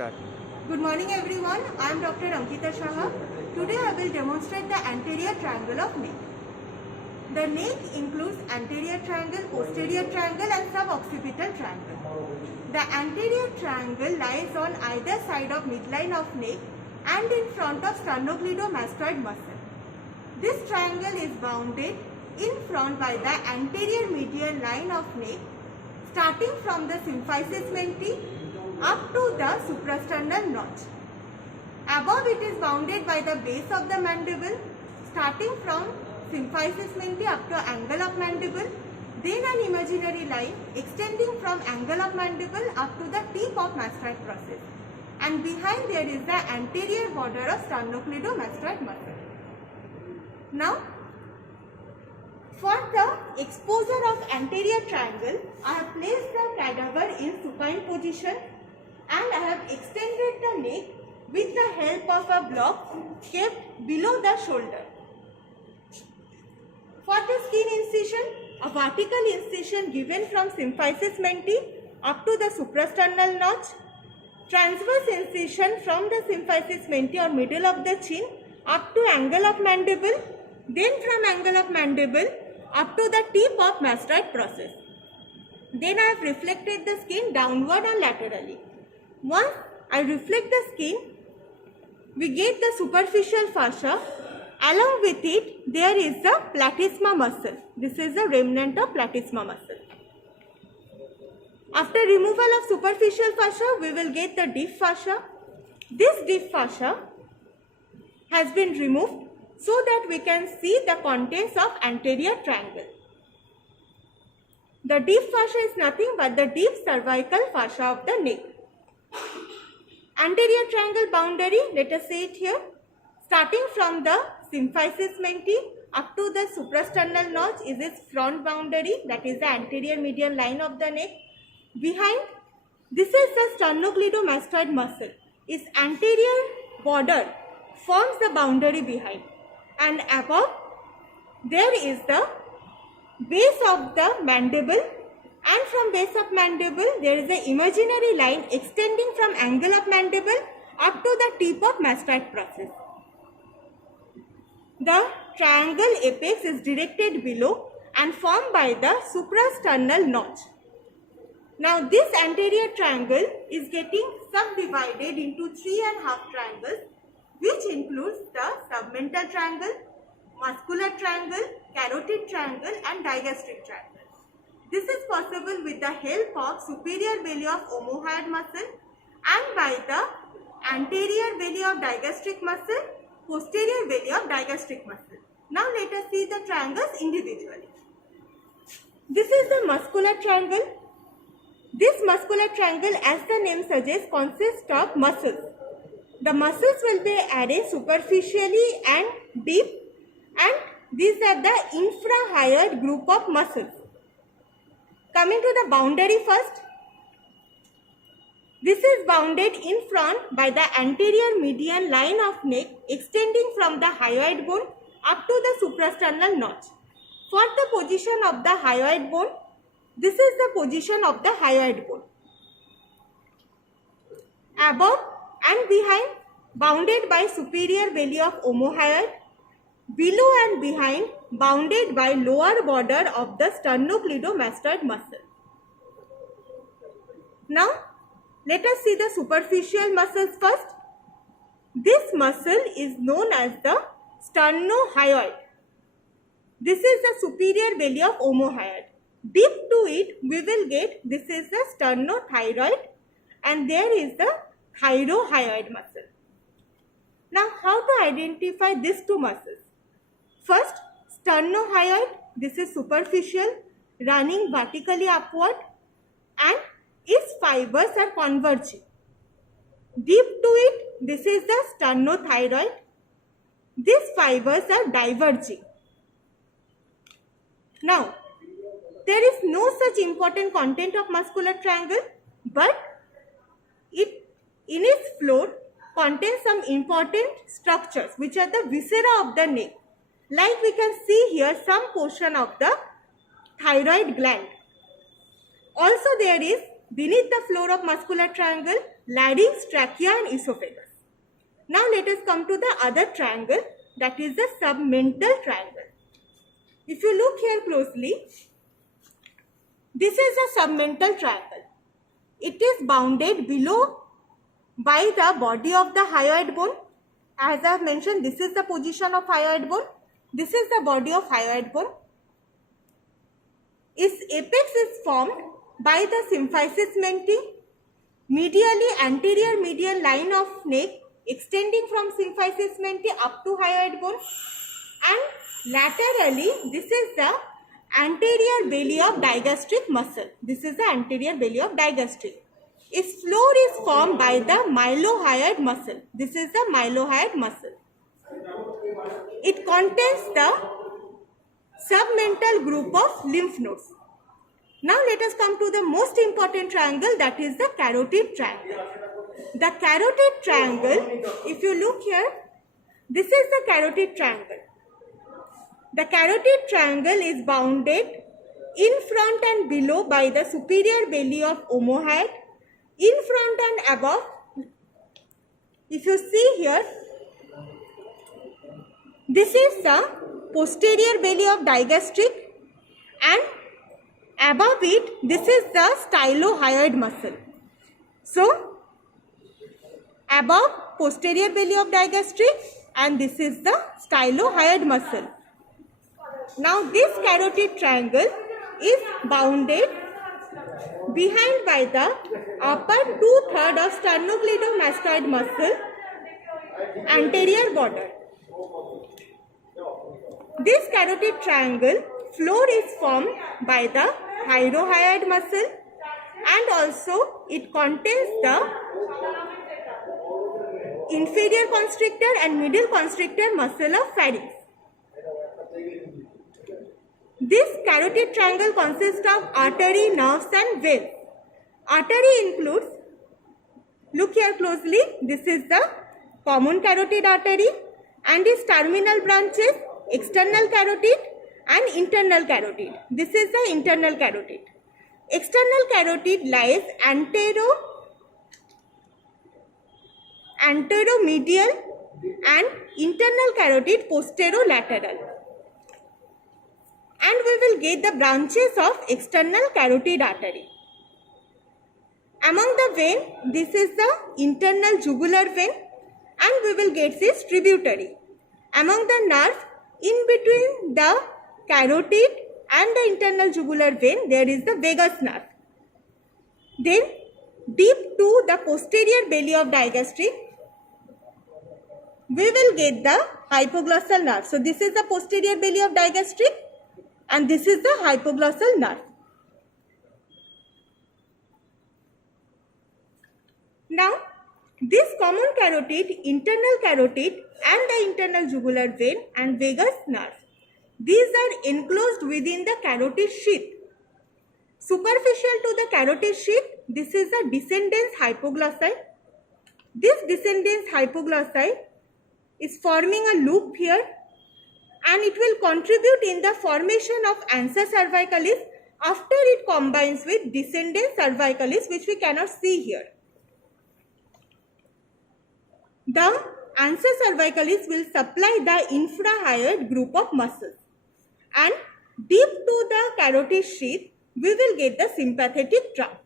Start. Good morning everyone, I am Dr. Ankita Shah. Today I will demonstrate the anterior triangle of neck. The neck includes anterior triangle, posterior triangle and suboccipital triangle. The anterior triangle lies on either side of midline of neck and in front of sternocleidomastoid muscle. This triangle is bounded in front by the anterior medial line of neck starting from the symphysis menti up to the suprasternal notch. Above it is bounded by the base of the mandible starting from symphysis menti up to angle of mandible, then an imaginary line extending from angle of mandible up to the tip of mastoid process, and behind there is the anterior border of sternocleidomastoid muscle. Now, for the exposure of anterior triangle, I have placed the cadaver in supine position and I have extended the neck with the help of a block kept below the shoulder. For the skin incision, a vertical incision given from symphysis menti up to the suprasternal notch, transverse incision from the symphysis menti or middle of the chin up to angle of mandible, then from angle of mandible up to the tip of mastoid process. Then I have reflected the skin downward and laterally. Once I reflect the skin, we get the superficial fascia. Along with it, there is the platysma muscle. This is the remnant of platysma muscle. After removal of superficial fascia, we will get the deep fascia. This deep fascia has been removed so that we can see the contents of anterior triangle. The deep fascia is nothing but the deep cervical fascia of the neck. Anterior triangle boundary, let us say it here, starting from the symphysis menti up to the suprasternal notch is its front boundary, that is the anterior median line of the neck. Behind, this is the sternocleidomastoid muscle. Its anterior border forms the boundary behind, and above there is the base of the mandible, and from base of mandible there is an imaginary line extending from angle of mandible up to the tip of mastoid process. The triangle apex is directed below and formed by the suprasternal notch. Now this anterior triangle is getting subdivided into 3.5 triangles, which includes the submental triangle, muscular triangle, carotid triangle and digastric triangle. This is possible with the help of superior belly of omohyoid muscle and by the anterior belly of digastric muscle, posterior belly of digastric muscle. Now let us see the triangles individually. This is the muscular triangle. This muscular triangle, as the name suggests, consists of muscles. The muscles will be arranged superficially and deep, and these are the infrahyoid group of muscles. Coming to the boundary first, this is bounded in front by the anterior median line of neck extending from the hyoid bone up to the suprasternal notch. For the position of the hyoid bone, this is the position of the hyoid bone. Above and behind, bounded by superior belly of omohyoid, below and behind, bounded by lower border of the sternocleidomastoid muscle. Now, let us see the superficial muscles first. This muscle is known as the sternohyoid. This is the superior belly of omohyoid. Deep to it, we will get, this is the sternothyroid and there is the thyrohyoid muscle. Now, how to identify these two muscles? First, sternohyoid, this is superficial, running vertically upward and its fibers are converging. Deep to it, this is the sternothyroid. These fibers are diverging. Now, there is no such important content of muscular triangle, but it in its floor contains some important structures which are the viscera of the neck. Like we can see here some portion of the thyroid gland. Also there is beneath the floor of muscular triangle larynx, trachea and esophagus. Now let us come to the other triangle, that is the submental triangle. If you look here closely, this is a submental triangle. It is bounded below by the body of the hyoid bone. As I have mentioned, this is the position of hyoid bone. This is the body of hyoid bone. Its apex is formed by the symphysis menti, medially anterior medial line of neck extending from symphysis menti up to hyoid bone, and laterally this is the anterior belly of digastric muscle. This is the anterior belly of digastric. Its floor is formed by the mylohyoid muscle. This is the mylohyoid muscle. It contains the submental group of lymph nodes. Now let us come to the most important triangle, that is the carotid triangle. The carotid triangle, if you look here, this is the carotid triangle. The carotid triangle is bounded in front and below by the superior belly of omohyoid, in front and above. If you see here, this is the posterior belly of digastric, and above it, this is the stylohyoid muscle. So, above posterior belly of digastric, and this is the stylohyoid muscle. Now, this carotid triangle is bounded behind by the upper 2/3 of sternocleidomastoid muscle anterior border. This carotid triangle floor is formed by the thyrohyoid muscle, and also it contains the inferior constrictor and middle constrictor muscle of pharynx. This carotid triangle consists of artery, nerves and veins. Artery includes, look here closely, this is the common carotid artery and its terminal branches, external carotid and internal carotid. This is the internal carotid. External carotid lies anteromedial and internal carotid posterolateral. And we will get the branches of external carotid artery. Among the vein, this is the internal jugular vein, and we will get this tributary. Among the nerves, in between the carotid and the internal jugular vein, there is the vagus nerve. Then, deep to the posterior belly of digastric, we will get the hypoglossal nerve. So, this is the posterior belly of digastric, and this is the hypoglossal nerve. Now, this common carotid, internal carotid and the internal jugular vein and vagus nerve, these are enclosed within the carotid sheath. Superficial to the carotid sheath, this is the descendens hypoglossi. This descendens hypoglossi is forming a loop here, and it will contribute in the formation of ansa cervicalis after it combines with descendens cervicalis, which we cannot see here. The ansa cervicalis will supply the infrahyoid group of muscles, and deep to the carotid sheath, we will get the sympathetic trunk.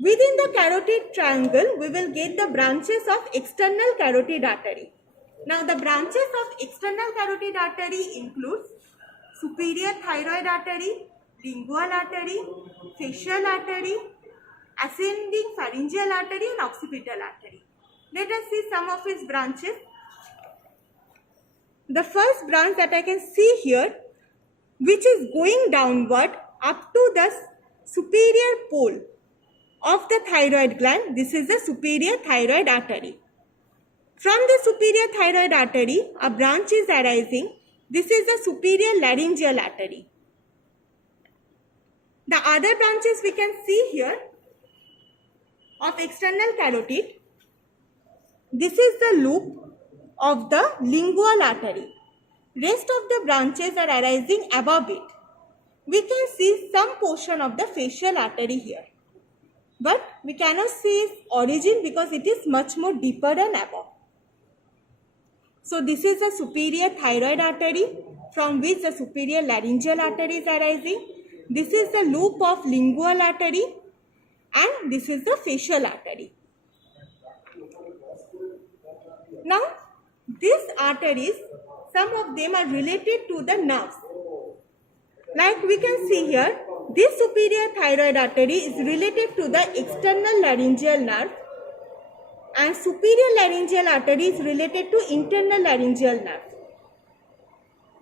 Within the carotid triangle, we will get the branches of external carotid artery. Now, the branches of external carotid artery includes superior thyroid artery, lingual artery, facial artery, ascending pharyngeal artery and occipital artery. Let us see some of its branches. The first branch that I can see here, which is going downward up to the superior pole of the thyroid gland, this is the superior thyroid artery. From the superior thyroid artery, a branch is arising. This is the superior laryngeal artery. The other branches we can see here of external carotid. This is the loop of the lingual artery. Rest of the branches are arising above it. We can see some portion of the facial artery here. But we cannot see its origin because it is much more deeper and above. So this is the superior thyroid artery from which the superior laryngeal artery is arising. This is the loop of lingual artery and this is the facial artery. Now these arteries, some of them are related to the nerves. Like we can see here, this superior thyroid artery is related to the external laryngeal nerve and superior laryngeal artery is related to internal laryngeal nerve.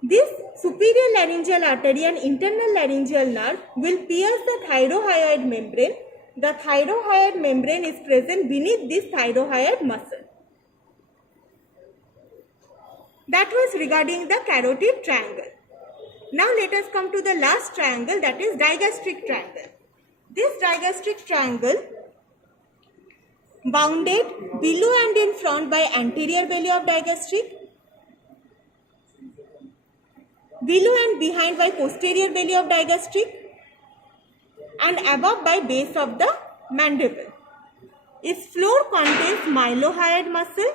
This superior laryngeal artery and internal laryngeal nerve will pierce the thyrohyoid membrane. The thyrohyoid membrane is present beneath this thyrohyoid muscle. That was regarding the carotid triangle. Now let us come to the last triangle, that is digastric triangle. This digastric triangle bounded below and in front by anterior belly of digastric, below and behind by posterior belly of digastric, and above by base of the mandible. Its floor contains mylohyoid muscle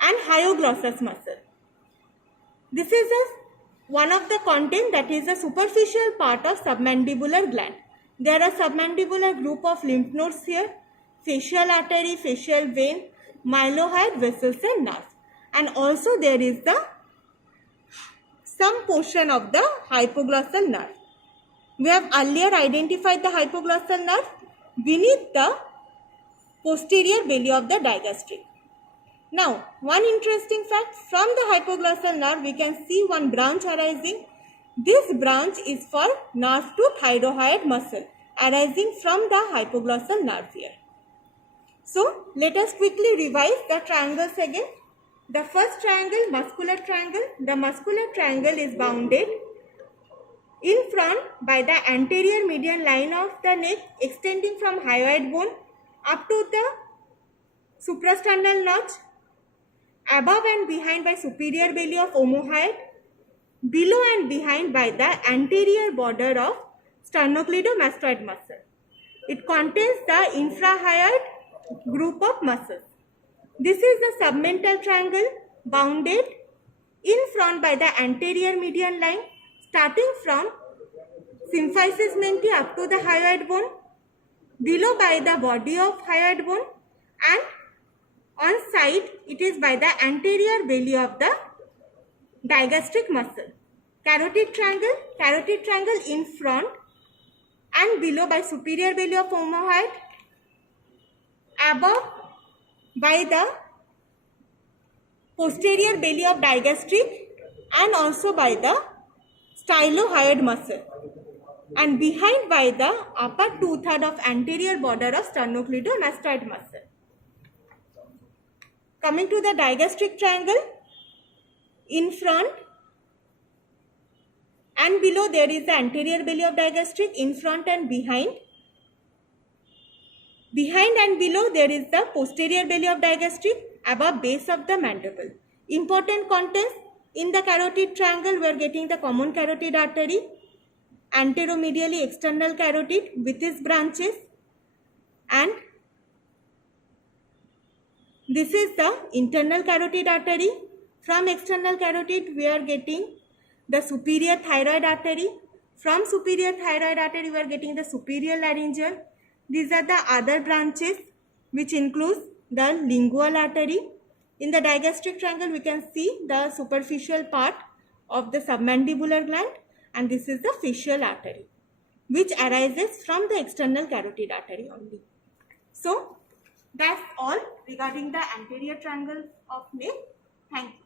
and hyoglossus muscle. This is one of the content, that is the superficial part of submandibular gland. There are submandibular group of lymph nodes here, facial artery, facial vein, mylohyoid vessels and nerves. And also there is some portion of the hypoglossal nerve. We have earlier identified the hypoglossal nerve beneath the posterior belly of the digastric. Now, one interesting fact, from the hypoglossal nerve we can see one branch arising. This branch is for nerve to thyroid muscle arising from the hypoglossal nerve here. So, let us quickly revise the triangles again. The first triangle, muscular triangle. The muscular triangle is bounded in front by the anterior median line of the neck extending from hyoid bone up to the suprasternal notch, above and behind by superior belly of omohyoid, below and behind by the anterior border of sternocleidomastoid muscle. It contains the infrahyoid group of muscles. This is the submental triangle bounded in front by the anterior median line starting from symphysis menti up to the hyoid bone, below by the body of hyoid bone, and on side it is by the anterior belly of the digastric muscle. Carotid triangle in front and below by superior belly of omohyoid, above by the posterior belly of digastric and also by the stylohyoid muscle, and behind by the upper 2/3 of anterior border of sternocleidomastoid muscle. Coming to the digastric triangle, in front and below there is the anterior belly of digastric, in front and behind. Behind and below there is the posterior belly of digastric, above base of the mandible. Important contents, in the carotid triangle we are getting the common carotid artery, anteromedially external carotid with its branches, and this is the internal carotid artery. From external carotid we are getting the superior thyroid artery. From superior thyroid artery we are getting the superior laryngeal. These are the other branches which includes the lingual artery. In the digastric triangle we can see the superficial part of the submandibular gland, and this is the facial artery which arises from the external carotid artery only. So that's all regarding the anterior triangle of neck. Thank you.